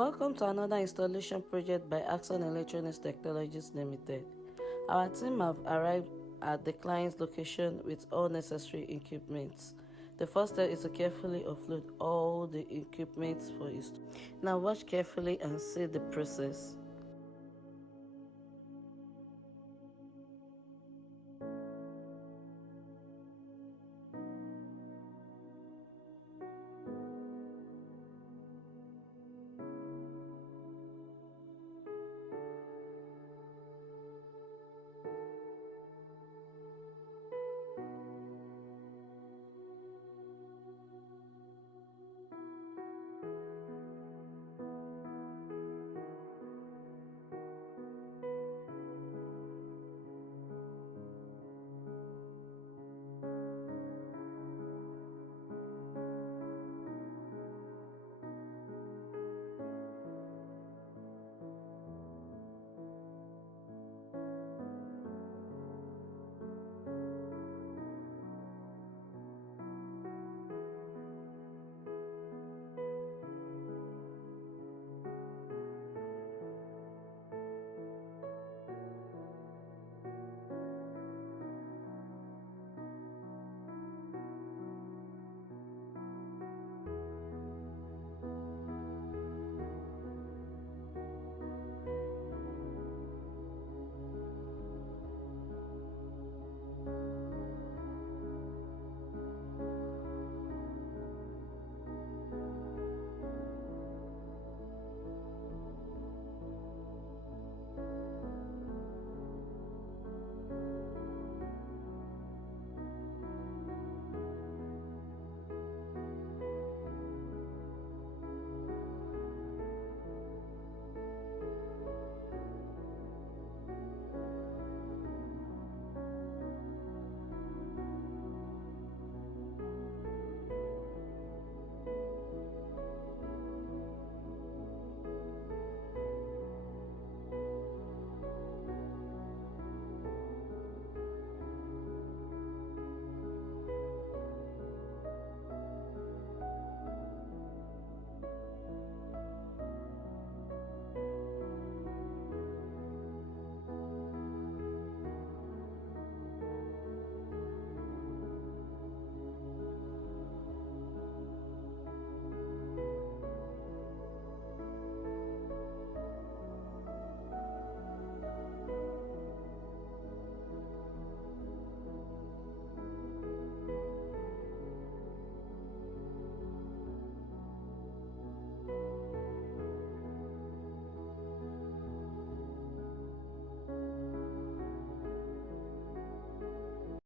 Welcome to another installation project by AKSUN Electronics Technologies Ltd. Our team have arrived at the client's location with all necessary equipment. The first step is to carefully offload all the equipment for installation. Now watch carefully and see the process.